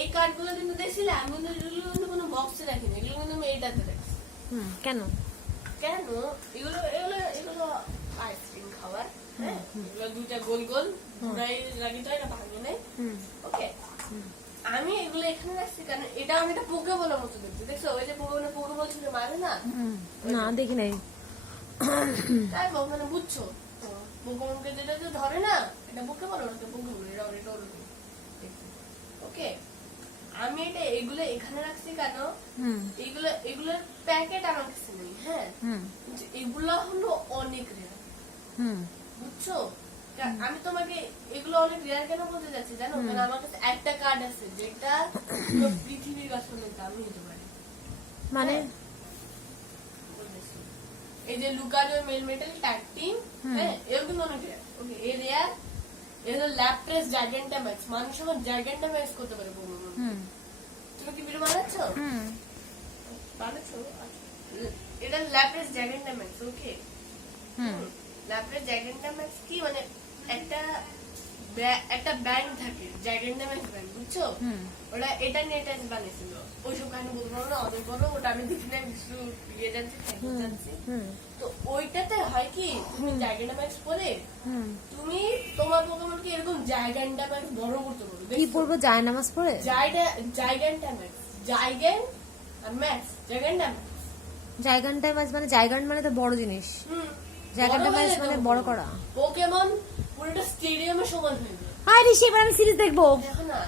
এই কার্ডগুলো কিন্তু দেখছিলে আমি কিন্তু এগুলো কিন্তু কোনো বক্সে রাখিনি, এগুলো কিন্তু আমি এইটাতে রাখছি। কেন কেন? এগুলো এগুলো এগুলো আইসক্রিম খাবার, হ্যাঁ, এগুলো দুইটা গোল গোল ঘুরাই লাগিতে হয়, এটা ভাঙে নেই। ওকে, আমি এগুলো এখানে রাখছি কারণ এটা আমি একটা পোকে বলার মতো দেখছি। দেখছো ওই যে পোকে বল ছিল মারে না? না দেখি নাই। তাই মানে বুঝছো, পোকে যেটা যে ধরে না, এটা পোকে বলো, ওটা পোকে বলে, এটা এটা ওকে। আমি এটা এগুলো এখানে রাখছি কেন, এগুলো এগুলোর প্যাকেট আমার কাছে নেই, হ্যাঁ, এগুলো হলো অনেক রেয়ার, বুঝছো? আমি তোমাকে এগুলো অনেক রেয়ার কেন বলতে যাচ্ছি জানো? কারণ আমার কাছে একটা কার্ড আছে যেটা পৃথিবীর কাছে অনেক দামি হতে পারে। মানে এই যে লুকারিও মেল মেটাল ট্যাগ টিম, হ্যাঁ, এগুলো কিন্তু অনেক রেয়ার। ওকে, এই রেয়ার এটা ল্যাপ্রেস জাইগেন্টাম্যাক্স, মানুষ এখন জাইগেন্টাম্যাক্স করতে পারে। তুমি কি ভিডিও বানাচ্ছো? বানাচ্ছো? এটা ল্যাপ্রেস জাইগেন্টাম্যাক্স। ওকে, ল্যাপ্রেস জাইগেন্টাম্যাক্স কি মানে একটা ব্যান্ড থাকে জাইগেন্টাম্যাক্স ব্যান্ড, বুঝছো? ওরা এটা নিয়ে এটা বানিয়েছিল। ওইসব কাহিনী বলতে পারবো না, অনেক বড়, ওটা আমি দেখি না, কিছু ইয়ে জানছি, জানছি। তো ওইটাতে হয় কি, তুমি জাইগেন্টাম্যাক্স পরে তুমি তোমার পোকেমনকে এরকম জাইগেন্টাম্যাক্স বড় করতে পারো। কি পড়বো? যায় নামাজ পড়ে জাইগেন্টাম্যাক্স, জাইগেন আর ম্যাক্স, জাইগেন্টাম্যাক্স। জাইগান্টামাস মানে জাইগান্ট মানে তো বড় জিনিস, জাইগান্টামাস মানে বড় করা। পোকেমন পুরোটা স্টেডিয়ামের সমান হয়ে যায়। হাই ঋষি, এবার আমি সিরিজ দেখবো। দেখো না,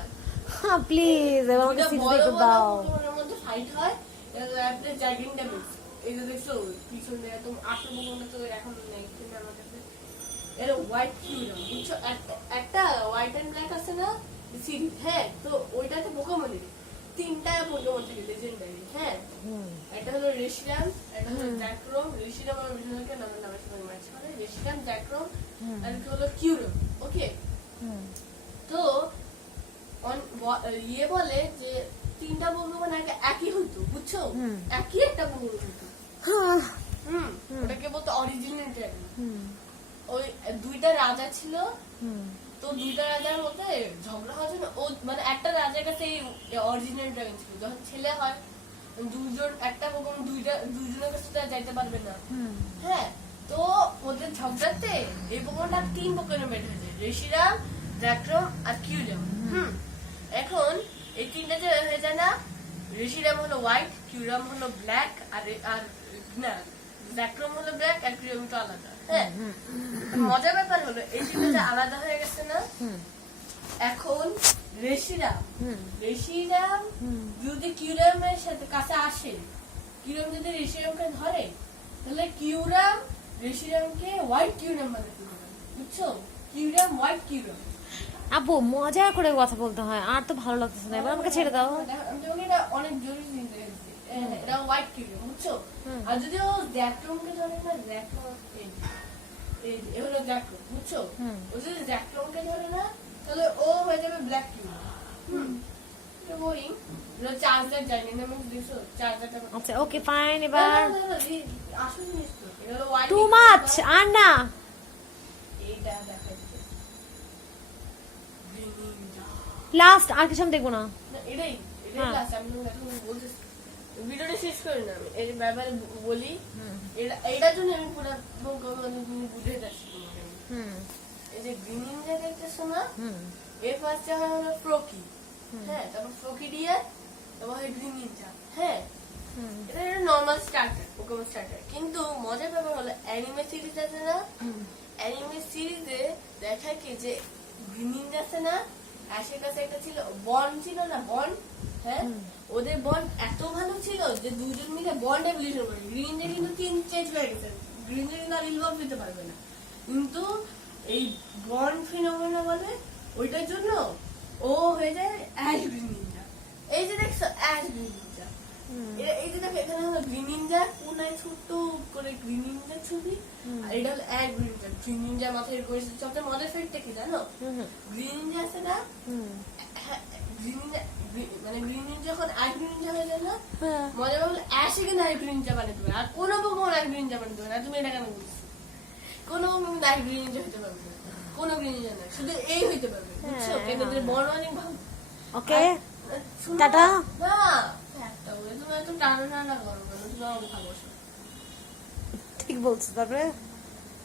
হ্যাঁ প্লিজ এবার আমাকে সিরিজ দেখতে দাও। পোকেমনের মধ্যে ফাইট হয়, এটা জাইগেন্টাম্যাক্স। এই যে দেখছো পিছনে একদম আটটা পোকেমন তো এখন নেই কিন্তু আমার কাছে। এটা হোয়াইট কিউরাম, বুঝছো? একটা হোয়াইট এন্ড ব্ল্যাক আছে না সিরিজ, হ্যাঁ, তো ওইটাতে পোকেমনের তিনটা পোকেমন থাকে লেজেন্ডারি, হ্যাঁ। একটা হলো রেশিরাম, একটা হলো জ্যাক্রোম। রেশিরাম আমার বিশেষজ্ঞ নামের সঙ্গে ম্যাচ করে, রেশিরাম, জ্যাক্রোম, আর কি হলো কিউরাম। ওকে, তো ইয়ে বলে যে তিনটা পোকেমন আগে একই হইতো, বুঝছো? একই একটা পোকেমন হইতো, ওটাকে বলতো অরিজিনাল ড্রাগন। ওই দুইটা রাজা ছিল, তো দুইটা রাজার মধ্যে ঝগড়া হয়েছে না, ও মানে একটা রাজার কাছে অরিজিনাল ড্রাগন ছিল, যখন ছেলে হয় দুজন একটা পোকেমন দুইজনের কাছে যাইতে পারবে না, হ্যাঁ, তো ওদের ঝগড়াতে এই পোকেমনটা তিন পোকেমন বের হয়ে যায়, রেশিরাম, জ্যাক্রোম আর কিউরাম। এখন এই তিনটা যে হয়ে যায় না, রেশিরাম হলো হোয়াইট, কিউরাম হলো ব্ল্যাক, আর না জ্যাক্রোম হলো ব্ল্যাক, আর কিউরাম তো আলাদা, হ্যাঁ। মজার ব্যাপার হলো এই তিনটা আলাদা হয়ে গেছে না, এখন রেশিরাম যদি কিউরামের সাথে কাছে আসে, কিউরাম যদি রেশিরামকে ধরে, তাহলে কিউরাম রেশিরামকে হোয়াইট কিউরাম বানাতে পারে, বুঝছো? কিউরাম হোয়াইট কিউরাম। আপু মজা করে কথা বলতে হয়, আর তো ভালো লাগতেছে না, এবার আমাকে ছেড়ে দাও। আমি তোমাকে এটা অনেক জরুরি জিনিস দেখেছি, এটা হোয়াইট কিউরাম, বুঝছো? আর যদি ও জ্যাক্রোমকে ধরে না, জ্যাক্রোম এই হলো জ্যাক্রোম, বুঝছো? ও যদি জ্যাক্রোমকে ধরে না, তাহলে ও হয়ে যাবে ব্ল্যাক কিউরাম। বোরিং, চার্জার জানি না, আমি দিছো চার্জারটা। আচ্ছা ওকে ফাইন, এবার আসল জিনিস তো এটা হলো হোয়াইট। টু মাচ আর না, এইটা দেখাই লাস্ট আর কিছু আমি দেখবো না। এটাই লাস্ট। আমি এখন বলতেছি, ভিডিওটা শেষ করি না, আমি এর ব্যাপারে বলি। এটার জন্য আমি পুরো বুঝে যাচ্ছি তোমাকে। এই যে গ্রিন নিনজা দেখতেছো না, এর ফার্স্টে হয় হলো ফ্রকি, হ্যাঁ, তারপর ফ্রকি দিয়ে তারপর হয় গ্রিন নিনজা, হ্যাঁ। এটা একটা নর্মাল স্টার্টার, পোকেমন স্টার্টার। কিন্তু মজার ব্যাপার হলো অ্যানিমে সিরিজ আছে না, অ্যানিমে সিরিজে দেখায় কি যে গ্রিন নিনজা আছে না, অ্যাশের কাছে একটা ছিল বন্ড, ছিল না বন্ড, হ্যাঁ, ওদের বন্ড এত ভালো ছিল যে দুজন মিলে বন্ড এভলিউশন করে। গ্রিন নিনজা কিন্তু চেঞ্জ হয়ে গেছে, গ্রিন নিনজা কিন্তু আর ইনভলভ হতে পারবে না, কিন্তু এই বন্ড ফিনোমেনা বলে ওইটার জন্য ও হয়ে যায় অ্যাশ গ্রিন নিনজা। এই যে দেখছো অ্যাশ গ্রিন নিনজা, এই যে দেখো এখানে হলো গ্রিন নিনজা, কোনায় ছোট্ট করে গ্রিন নিনজা ছবি, আর এটা হলো ash green Ninja. Green Ninja মাথায় করেছে, সবচেয়ে মজার ফেটটা কি জানো? গ্রিন নিনজা আছে না, গ্রিন নিনজা মানে গ্রিন নিনজা যখন অ্যাশ গ্রিন নিনজা হয়ে যায় না, মজা বলে অ্যাশে কিন্তু অ্যাশ গ্রিন নিনজা বানাতে পারে, আর কোনো পোকেমন অ্যাশ গ্রিন নিনজা বানাতে পারে না। তুমি এটা কেন বলছো? কোনো পোকেমন অ্যাশ গ্রিন নিনজা হতে পারবে না, কোনো গ্রিন নিনজা না, শুধু এই হইতে পারবে, বুঝছো? এদের বড় অনেক ভালো। ওকে শোনো টাটা। না একটা বলে তুমি এত টানা টানা করো কেন, তুমি আমাকে ভালোবাসো। ঠিক বলছো, তারপরে